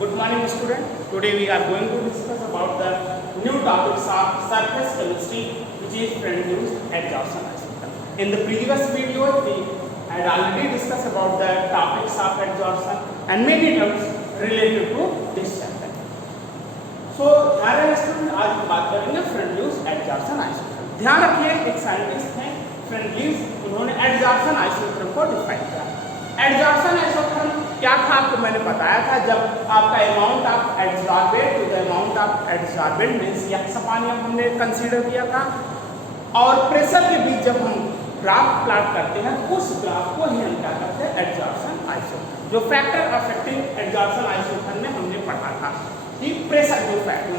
Good morning student. Today we are going to discuss about the new topics of surface chemistry which is produced adsorption isotope. In the previous video we had already discussed about the topics of adsorption and many terms related to this chapter. So ध्यान रखिए student, आज हम बात करेंगे फ्रेंडल्यूस adsorption isotope. ध्यान रखिए एक scientist हैं फ्रेंडल्यूस, उन्होंने एडसॉर्प्शन आइसोटोप को डिफाइन किया। एडसॉर्प्शन आइसोटोप क्या था आपको मैंने बताया था, जब आपका amount of adsorbent to the amount of adsorbent means x पानी हमने कंसीडर किया था, और प्रेशर के बीच जब हम ग्राफ प्लॉट करते हैं उस ग्राफ को ही हम क्या करते हैं एडसॉर्प्शन आइसोटोप। जो फैक्टर अफेक्टिंग एडसॉर्प्शन आइसोटोप में हमने पढ़ा था कि प्रेशर जो फैक्टर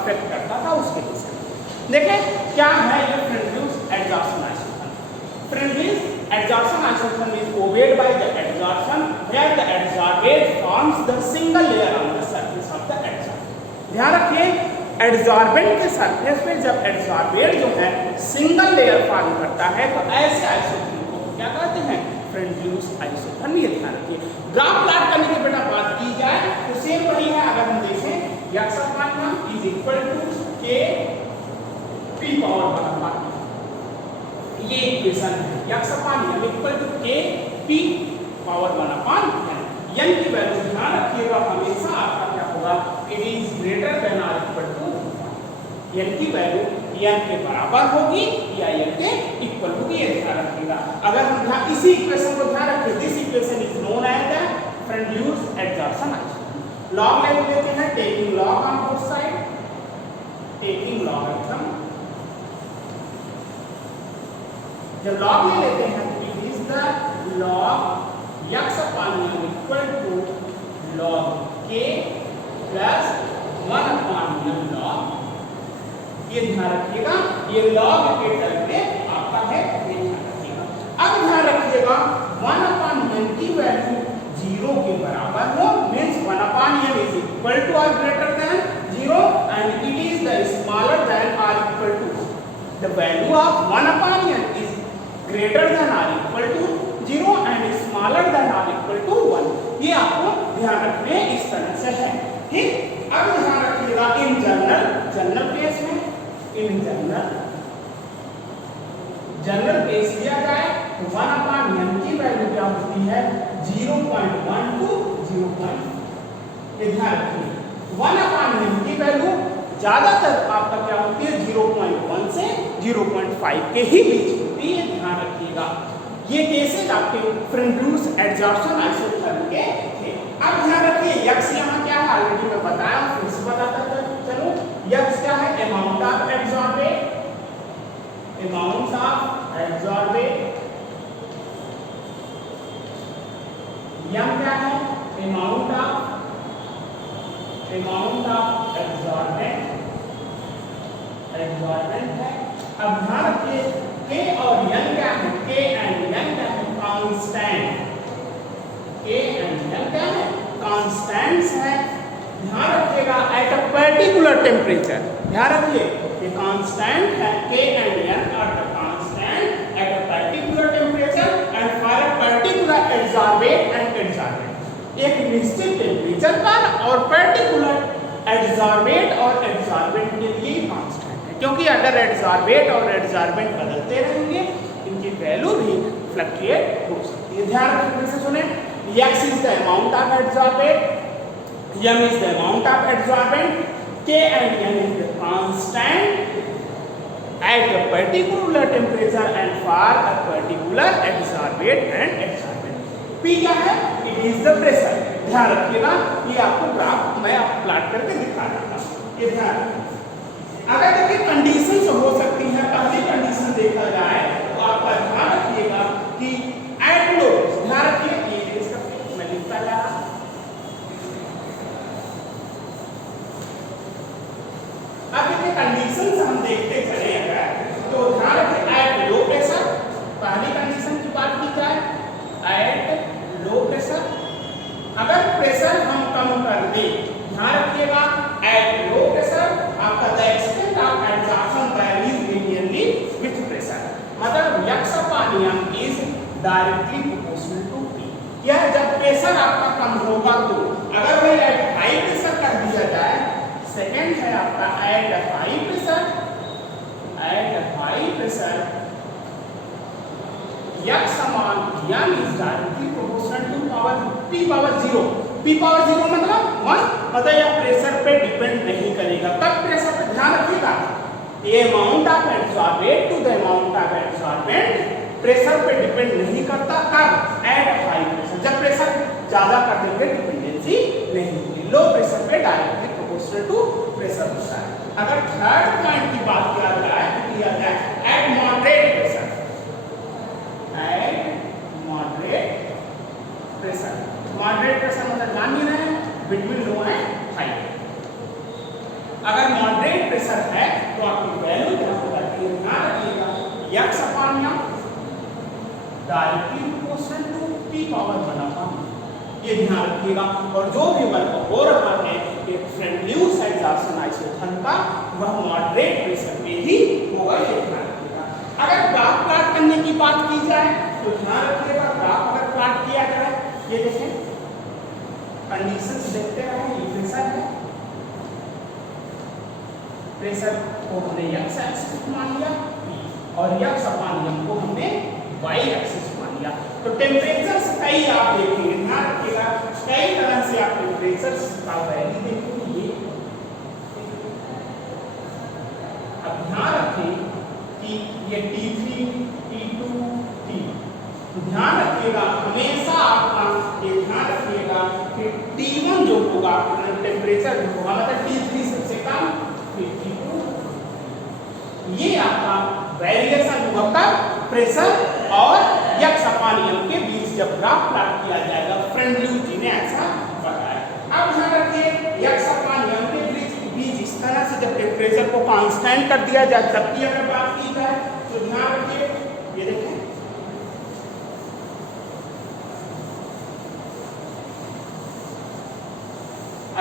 अफेक्ट करता था उसके विषय में। देखिए क्या है ये Freundlich adsorption isotope. Freundlich adsorption isotope is obeyed by the adsorption where the adsorbate forms the single layer on the surface of the adsorbent। ध्यान रखिए एडसॉर्बेंट के सरफेस पे जब एडसॉर्बेट जो है सिंगल लेयर फॉर्म करता है तो ऐसे आइसोटोप को क्या कहते हैं फ्रेंडल्यूस आइसोटोप। ये ध्यान रखिए। ग्राफ प्लॉट करने की बेटा बात की जाए तो सेम वही है। अगर हम देखें x upon is equal to k p power 1 ये इक्वेशन है। x upon m equal to k p power 1 upon n। n की वैल्यू ध्यान रखिएगा हमेशा आपका क्या होगा, इट इज ग्रेटर देन और इक्वल टू n की वैल्यू n के बराबर होगी या n के इक्वल होगी, ये ध्यान रखिएगा। अगर हम ध्यान इसी इक्वेशन को ध्यान रखें, this equation is known as the Freundlich adsorption isotope. Log ले लेते हैं, taking log on both side, taking log एकदम जब लॉग ले लेते हैं तो it is the log x upon m equal to log k plus 1 upon m log. ये ध्यान रखिएगा, ये लॉग के टर्म में आपका है, ये ध्यान रखिएगा। अब ध्यान रखिएगा 1 अपॉन m की वैल्यू 0 के बराबर हो means 1 upon m is equal to और greater than 0 and it is the smaller than और equal to the value of 1 upon m is greater than or equal to 0 and smaller than or equal to 1। ये आपको ध्यान रखने इस तरह से है, ठीक। अब ध्यान रखिएगा इन जनरल केस में, इन जनरल केस लिया जाए तो 1 अपॉन m की वैल्यू क्या होती है 0.1 टू 0.5। ये ध्यान रखिए 1 अपॉन m की वैल्यू ज्यादातर आपका क्या होती है 0.1 से 0.5 के ही बीच होती है, ध्यान रखिएगा। ये केसेस आपके फ्रेंडल्यूस एडसॉर्प्शन आइसोटोप के थे। अब ध्यान रखिए x यहाँ क्या है ऑलरेडी मैं बताया, फिर से बताता चलो। x क्या है amount of adsorbate, amount of adsorbate. m क्या है अमाउंट ऑफ एडसॉर्बेंट है। अब ध्यान रखिए k और n क्या है, k एंड n क्या है कांस्टेंट, k एंड n क्या है कांस्टेंट्स है। ध्यान रखिएगा एट अ पर्टिकुलर टेम्परेचर, ध्यान रखिए ये कांस्टेंट है, k and n are the constant at a particular temperature and for a particular adsorbate and adsorbent. एक निश्चित टेम्परेचर पर और पर्टिकुलर एडसॉर्बेट और एडसॉर्बेंट के लिए कांस्टेंट है, क्योंकि अगर एडसॉर्बेट और एडसॉर्बेंट बदलते रहेंगे इनकी वैल्यू भी फ्लक्चुएट हो सकती है। ध्यान रखने से सुने, x is the amount of adsorbate, m is the amount of adsorbent, k and n is the constant at a particular temperature and for a particular adsorbate and adsorbent. p क्या है it is the pressure. ध्यान रखिएगा, ये आपको graph मैं आप plot करके दिखा रहा था, ये ध्यान रखिए। अगर देखिए कंडीशंस हो सकती हैं, पहली कंडीशन देखा जाए तो आपका ध्यान रखिएगा कि एट लो, ध्यान रखिए ये इसका मैं लिखता जा रहा। अब देखिए कंडीशंस हम देखते चले अगर तो ध्यान रखिए एट लो प्रेशर, पहली कंडीशन की बात की जाए एट लो प्रेशर। अगर प्रेशर हम कम कर दें, ध्यान रखिएगा एट लो प्रेशर आपका the extent of adsorption varies linearly with pressure, मतलब x upon m is directly proportional to p। यह जब प्रेशर आपका कम होगा तो अगर वही एट हाई सेकेंड है आपका at high pressure, at high pressure x समान m is directly proportional to power p power 0। p power 0 मतलब 1, मतलब यह प्रेशर पे डिपेंड नहीं करेगा। तब प्रेशर पे ध्यान रखिएगा, ये amount of absorbent to the amount of absorbent pressure पे डिपेंड नहीं करता। कब? एट हाई प्रेशर, जब प्रेशर ज्यादा कर देंगे डिपेंडेंसी नहीं होगी। लो प्रेशर पे डायरेक्टली प्रोपोर्शनल टू प्रेशर होता है। अगर थर्ड पॉइंट की बात किया जाए तो किया जाए at moderate pressure, at moderate pressure. Moderate pressure मतलब जान ही रहे हैं बिटवीन लो एंड हाई। अगर मॉडरेट प्रेशर है तो आपकी वैल्यू क्या होगा, ध्यान रखिएगा x upon m directly proportional to p power 1 upon, ये ध्यान रखिएगा। और जो भी वर्क हो रहा है एक फ्रेंडली एग्जॉशन आइसोथर्म का, वह मॉडरेट प्रेशर पे ही होगा, ये ध्यान रखिएगा। अगर ग्राफ प्लॉट करने की बात की जाए तो ध्यान रखिएगा, ग्राफ अगर प्लॉट किया जाए, ये देखें कंडीशंस देखते रहे, ये प्रेशर है, प्रेशर को हमने x एक्सिस मान लिया और x अपॉन m को हमने y एक्सिस मान लिया। तो टेम्परेचर कई आप देखेंगे, ध्यान रखिएगा कई तरह से आप टेम्परेचर का वैल्यू देखेंगे। अब ध्यान रखें कि ये T3, T2, T, तो ध्यान रखिएगा हमेशा आपका ये ध्यान रखिएगा कि T1 जो होगा टेम्परेचर जो होगा मतलब T3 सबसे कम, फिर T2, ये आपका वेरिएशन होगा प्रेशर और x अपॉन m के बीच जब ग्राफ प्लॉट किया जाएगा। फ्रेंडली जी ने ऐसा बताया। अब ध्यान रखिए x अपॉन m के बीच इस तरह से जब टेम्परेचर को कांस्टेंट कर दिया जाए तब की अगर बात की जाए तो ध्यान रखिए, ये देखें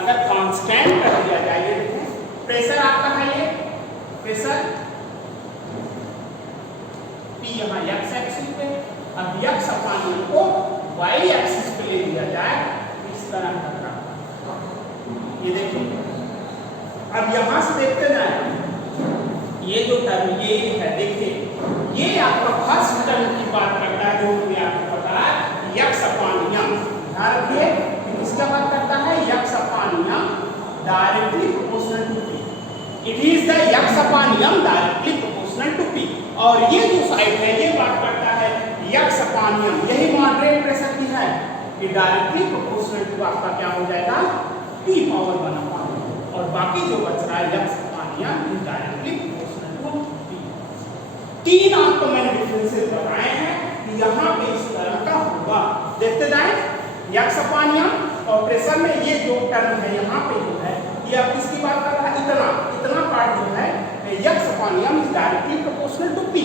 अगर कांस्टेंट कर दिया जाए, ये देखें प्रेशर आपका है, ये प्रेशर P यहाँ x एक्सिस पे, अब x अपॉन m को y एक्सिस पे ले लिया जाए इस तरह का ग्राफ, ये देखिए। अब यहाँ से देखते जाए ये जो टर्म ये है, देखिए ये आपका फर्स्ट टर्म की बात करता है जो मुझे आपको पता है x अपॉन m। ध्यान रखिए किसका बात करता है, x upon m directly proportional to p, it is the x upon m directly proportional to p। और ये जो साइड है ये बात करता है x अपॉन m, यही मॉडरेट प्रेशर की है, ये डायरेक्टली प्रोपोर्शनल टू आपका क्या हो जाएगा p पावर 1 अपॉन, और बाकी जो बच रहा है x upon m is directly proportional to p। तीन आपको मैंने डिफरेंसेस बताए हैं कि यहाँ पे इस तरह का होगा, देखते जाएं x अपॉन m और प्रेशर में ये जो टर्म है यहाँ पे जो है ये अब किसकी बात कर रहा है, इतना पार्ट जो है x upon m is directly proportional to p,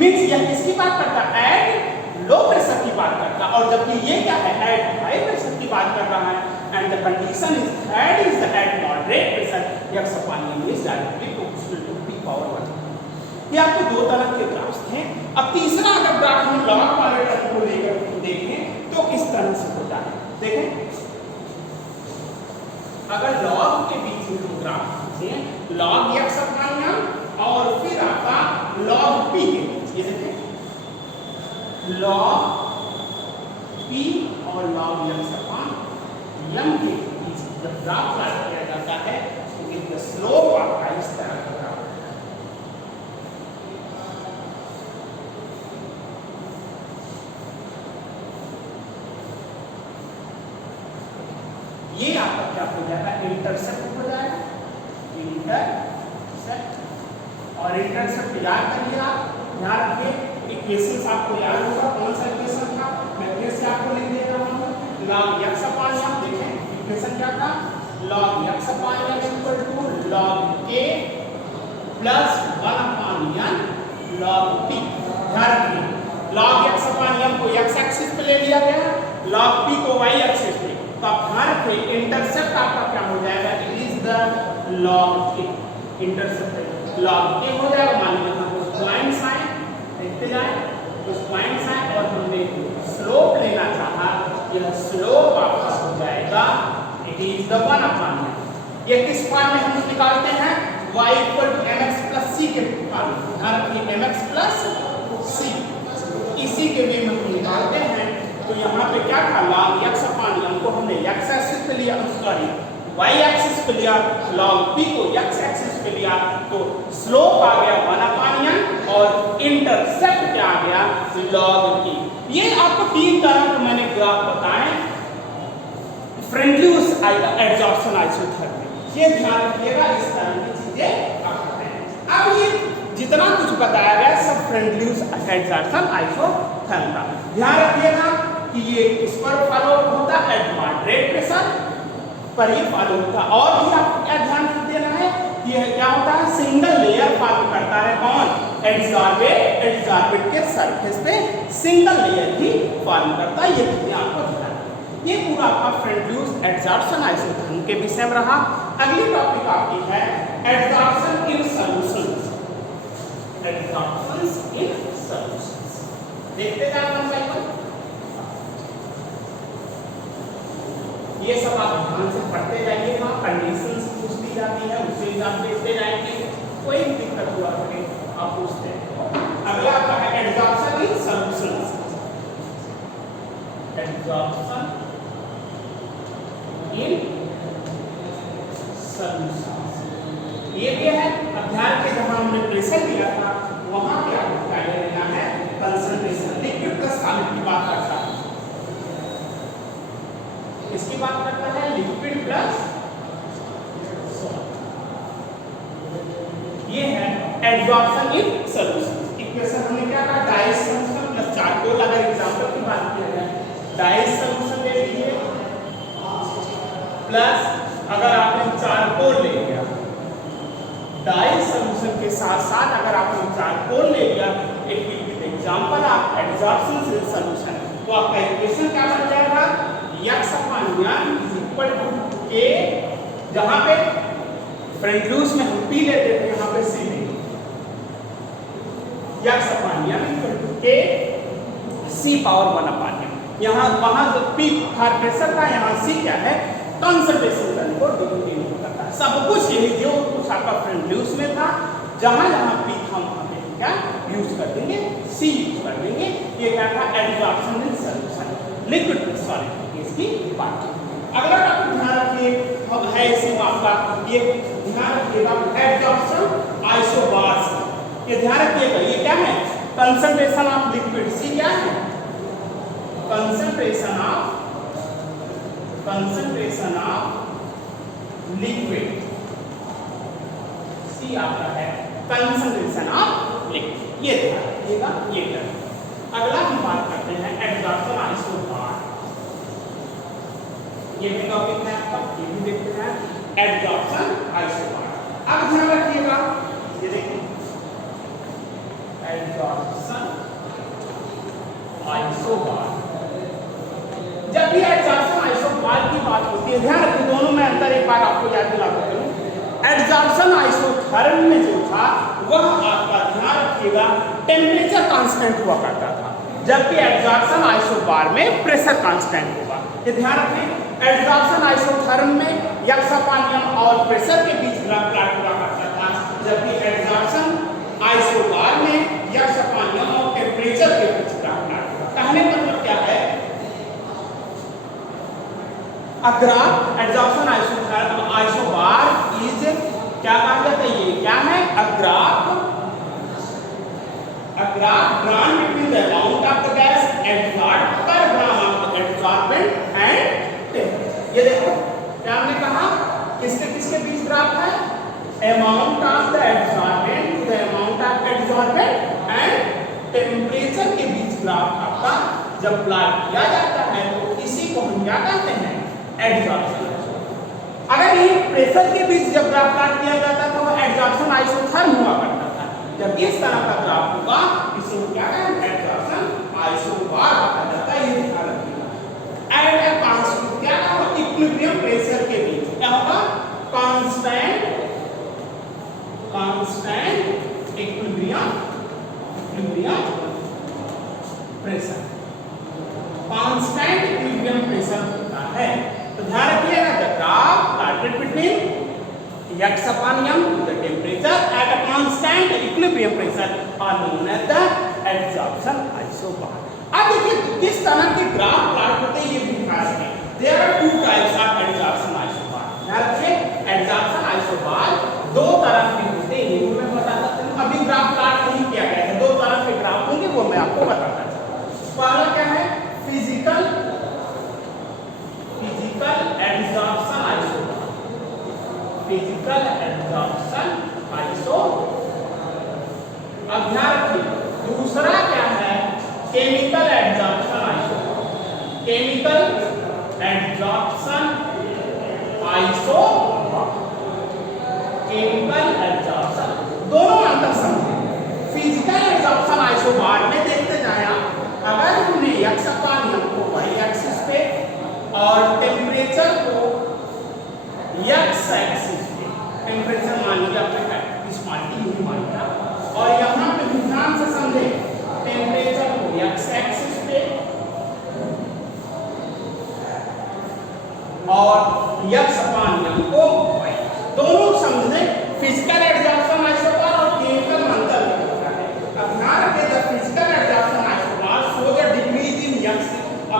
means यह किसकी बात करता है, एट लो प्रेशर की बात करता है। और जबकि ये क्या है, एट हाई प्रेशर की बात कर रहा है, and the condition is that is the at moderate pressure x upon m is directly proportional to p power 1। ये आपको दो तरह के ग्राफ्स थे। अब तीसरा अगर ग्राफ हम लॉग वाले टर्म को लेकर देखें तो किस तरह से होता है, देखें अगर लॉग के बीच में हम ग्राफ देखें, लॉग x अपॉन m और फिर आपका log p के बीच, ये देखें log p और log x अपॉन m के बीच जब ग्राफ प्लॉट किया जाता है तो इसका स्लोप आपका इस तरह का ग्राफ है। ये आपका क्या हो जाएगा, इंटरसेप्ट हो जाएगा, इंटरसेप्ट। और इंटरसेप्ट याद करिए आप, ध्यान रखिए इक्वेशंस आपको याद होगा, कौन सा इक्वेशन था, मैं फिर से आपको लिख दे रहा हूँ। log x अपॉन m, देखें इक्वेशन क्या था, log x upon m equal to log k plus 1 upon n log p। ध्यान रखिए log x अपॉन m को x एक्सिस पे ले लिया गया, log p को y एक्सिस पे, तो आप ध्यान रखिए इंटरसेप्ट आपका क्या हो जाएगा, it is the log k, intercept log k हो जाएगा। मान लीजिए हम कुछ पॉइंट्स आए, देखते जाए कुछ पॉइंट्स आए और हमने स्लोप लेना चाहा, यह स्लोप आपका हो जाएगा it is the 1 upon m। ये किस फॉर्म में हम लोग निकालते हैं? y equal to mx plus c के फॉर्म में। ध्यान रखिए mx प्लस c, इसी के वे में हम निकालते हैं। तो यहाँ पे क्या था, log x अपान m को हमने x एक्सिस पे लिया, सॉरी y एक्सिस पे लिया, log p को x एक्सिस पे लिया, तो स्लोप आ गया 1 अपान m और इंटरसेप्ट क्या आ गया, log p। ये आपको तीन तरह के मैंने ग्राफ बताए, फ्रेंडली उस एड्सॉर्प्शन आइसोथर्मी, ये ध्यान रखिएगा, इस तरह की चीजें आपको हैं। अब ये जितना कुछ बताया गया सब फ्रेंडली उस एड्सॉर्प्शन आइसोथर्मी का ध्यान रखिएगा कि ये इस पर फॉलो होता है एट मॉडरेट प्रेशर पर ये फॉलो होता है। और भी आपको क्या ध्यान देना है कि ये क्या होता है, सिंगल लेयर फॉलो करता है, कौन, एड्सॉर्बेट, एड्सॉर्बेट के सरफेस पे सिंगल लेयर ही फॉर्म करता है। ये चीजें आपको ध्यान, ये पूरा आपका फ्रेंडली एड्सॉर्प्शन आइसोथर्मी के विषय में रहा। अगली टॉपिक आपकी है एड्सॉर्प्शन इन सॉल्यूशंस, एड्सॉर्प्शंस इन सॉल्यूशंस। देखते जाइए, ये सब आप ध्यान से पढ़ते जाइएगा, कंडीशंस पूछती जाती है, उससे भी आप देखते जाएंगे, कोई दिक्कत हुआ करें आप पूछते हैं। अगला आपका है एड्सॉर्प्शन इन सॉल्यूशंस, एड्सॉर्प्शन इन सॉल्यूशंस, ये भी है। अब ध्यान के जब हमने प्रेशर दिया था वहां पे आपको क्या लेना है, कंसंट्रेशन, लिक्विड प्लस सॉलिड की बात करता है, इसकी बात करता है लिक्विड प्लस सॉलिड, ये है एड्सॉर्प्शन इन सॉल्यूशन। इक्वेशन हमने क्या कहा, डाइस सॉल्यूशन प्लस चारकोल, अगर एग्जांपल की बात की जाए डाइस सॉल्यूशन ले लीजिए प्लस अगर आपने चारकोल ले लिया, डाइस सॉल्यूशन के साथ साथ अगर आपने चारकोल ले लिया, एक एग्जांपल आप एड्सॉर्प्शन इन सॉल्यूशन, तो आपका इक्वेशन क्या बन जाएगा, x upon m is equal to k, जहां पे फ्रेंडलूस में हम p लेते थे, यहाँ पे c लेंगे, x upon m equal to k c power 1 upon m। यहाँ वहां जो p प्रेशर था, यहाँ c क्या है, कंसंट्रेशन करने को डिनोट करता है। सब कुछ यही जो कुछ आपका फ्रेंडलूस में था, जहां जहां p हम क्या यूज कर देंगे, c यूज कर देंगे। ये क्या था, adsorption in solution, liquid plus solid की बात। अगला टॉपिक ध्यान रखिए, अब है इसी आपका, ये ध्यान रखिएगा एड्सॉर्प्शन आइसोबार्स, ये ध्यान रखिएगा, ये क्या है, कंसंट्रेशन ऑफ लिक्विड, सी क्या है, कंसंट्रेशन ऑफ लिक्विड, सी आपका है कंसंट्रेशन ऑफ लिक्विड, ये ध्यान रखिएगा, ये टर्म। अगला हम बात करते हैं एड्सॉर्प्शन आइसोबार, ये भी टॉपिक है आपका, ये भी देखते हैं एड्सॉर्प्शन आइसोबार। अब ध्यान रखिएगा, ये देखिए एड्सॉर्प्शन आइसोबार, जब भी एड्सॉर्प्शन आइसोबार की बात होती है, ध्यान रखिए दोनों में अंतर एक बार आपको याद दिला दूं। एड्सॉर्प्शन आइसोथर्म में जो था वह आपका, ध्यान रखिएगा, टेम्परेचर कांस्टेंट हुआ करता था, जबकि एड्सॉर्प्शन आइसोबार में प्रेशर कांस्टेंट होगा। ये ध्यान रखें, एड्सॉर्प्शन आइसोथर्म में x अपान m और प्रेशर के बीच ग्राफ प्लॉट हुआ करता था, जबकि एड्सॉर्प्शन आइसोबार में x अपान m और टेम्परेचर के बीच ग्राफ प्लॉट हुआ। कहने का मतलब क्या है, a graph adsorption isobar is क्या कहा जाता है, ये क्या है, a graph drawn between the amount of the gas absorbed per gram of the adsorbent and temperature। ये देखो क्या हमने कहा, किसके किसके बीच ग्राफ है, amount of the adsorbent to the amount of adsorbent and temperature के बीच ग्राफ आपका जब प्लॉट किया जाता है तो इसी को हम क्या कहते हैं, एड्सॉर्प्शन। अगर ये प्रेशर के बीच जब ग्राफ प्लॉट किया जाता था वो एड्सॉर्प्शन आइसोथर्म हुआ करता था, जब इस तरह का ग्राफ होगा इसे क्या कहते हैं, एड्सॉर्प्शन आइसोबार कहा जाता है। ये ध्यान रखिएगा। एट ए कांस्टेंट क्या होगा, इक्विलिब्रियम प्रेशर के बीच क्या होगा, constant equilibrium pressure, constant equilibrium pressure होता है। तो ध्यान रखिएगा, the graph plotted between x upon m to the temperature at a constant equilibrium pressure are known as the adsorption isobar. अब देखिए किस तरह के ग्राफ प्लॉट होते हैं ये भी दिखा रहे हैं. There are two types of adsorption isobar. ध्यान रखिए adsorption isobar दो तरह के होते हैं. ये मैं बता सकता हूँ. अभी ग्राफ प्लॉट नहीं किया गया है. दो तरह के ग्राफ होंगे वो मैं आपको बताता हूँ. पहला क्या है physical adsorption isobar. Physical adsorption isobar. अब ध्यान रखिए दूसरा क्या है chemical adsorption isobar. Chemical adsorption isobar. Chemical adsorption दोनों अंतर समझे. फिजिकल एडसॉर्प्शन आइसोबार में देखते जाए आप अगर हमने x अपान m को y एक्सिस पे और टेम्परेचर को x एक्सिस पे टेम्परेचर मान लिया आपने इस क्वांटिटी नहीं मानिएगा और यहाँ पे भी ध्यान से समझे टेम्परेचर को x एक्सिस पे और x अपान m को y. दोनों समझे फिजिकल एडसॉर्प्शन आइसोबार और केमिकल अंतर होता है. अब ध्यान रखिए the physical adsorption isobar show the decrease in x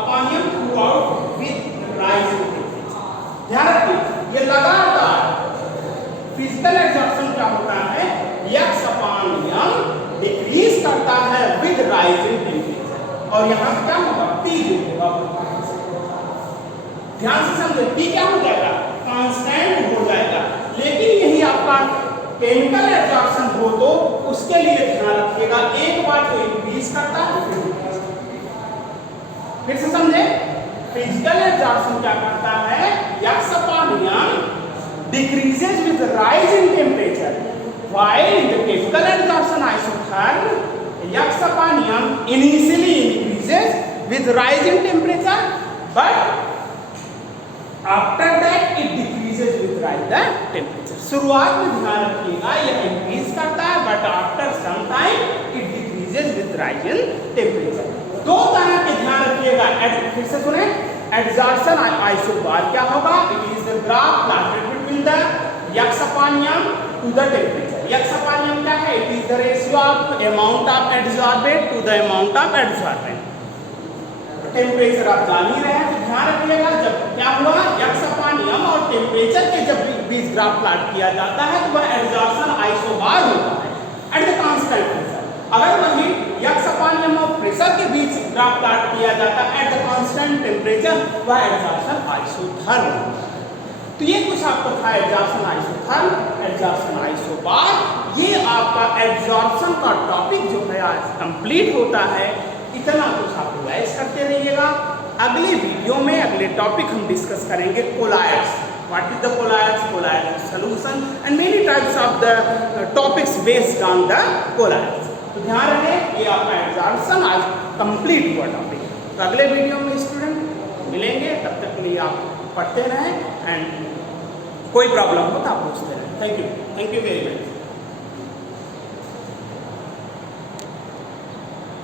upon m throughout with rise in temperature. ध्यान रखिए ये लगातार फिजिकल एडसॉर्प्शन क्या होता है x अपान m डिक्रीज करता है विद राइज इन टेम्परेचर और यहाँ क्या होगा p होगा. ध्यान से समझे p क्या हो जाएगा कांस्टेंट हो जाएगा. लेकिन यही आपका केमिकल एडसॉर्प्शन हो तो उसके लिए ध्यान रखिएगा एक बार तो इंक्रीज करता है फिर से समझे फिजिकल एडसॉर्प्शन क्या करता है x upon m decreases with rise in temperature while in the chemical adsorption isotherm x upon m initially increases with rise in temperature but after that it decreases with rise the temperature. शुरुआत में ध्यान रखिएगा यह increase करता है but after some time it decreases with rise in temperature. दो तरह के ध्यान रखिएगा. फिर से सुने एडसॉर्प्शन आइसोबार क्या होगा it is the graph plotted between the x upon m to the temperature. x upon m क्या है it is the ratio of amount of adsorbent to the amount of adsorbent. Temperature आप जान ही रहे हैं तो ध्यान रखिएगा जब क्या हुआ x upon m और टेम्परेचर के जब बीच ग्राफ प्लॉट किया जाता है तो वह एडसॉर्प्शन आइसोबार होता है एट द कांस्टेंट प्रेशर. अगर वही x upon m और प्रेशर के बीच ग्राफ प्लॉट किया जाता है एट द कांस्टेंट टेम्परेचर वह एडसॉर्प्शन आइसोथर्म होता है. तो ये कुछ आपको था एडसॉर्प्शन आइसोथर्म एडसॉर्प्शन आइसोबार. ये आपका एडसॉर्प्शन का टॉपिक जो है आज कंप्लीट होता है. इतना कुछ आप रिवाइज करते रहिएगा. अगले वीडियो में अगले टॉपिक हम डिस्कस करेंगे colloids. What is the colloids, colloid solution and many types of the topics based on the colloids. तो ध्यान रहे ये आपका एडसॉर्प्शन आज कंप्लीट हुआ टॉपिक. तो अगले वीडियो में स्टूडेंट मिलेंगे. तब तक के लिए आप पढ़ते रहें एंड कोई प्रॉब्लम हो तो आप पूछते रहें. Thank you very much.